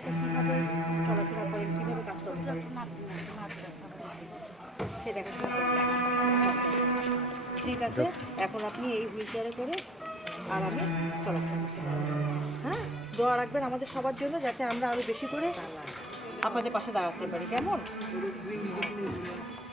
একা কীভাবে চলাফেরা করেন, কীভাবে কাজকর্ম করেন সে দেখাশোনা করেন। ঠিক আছে, এখন আপনি এই হুইল চেয়ারে করে আরামে চলাফেরা করতে পারবেন। হ্যাঁ, দোয়া রাখবেন আমাদের সবার জন্য, যাতে আমরা আরও বেশি করে আপনাদের পাশে দাঁড়াতে পারি। কেমন?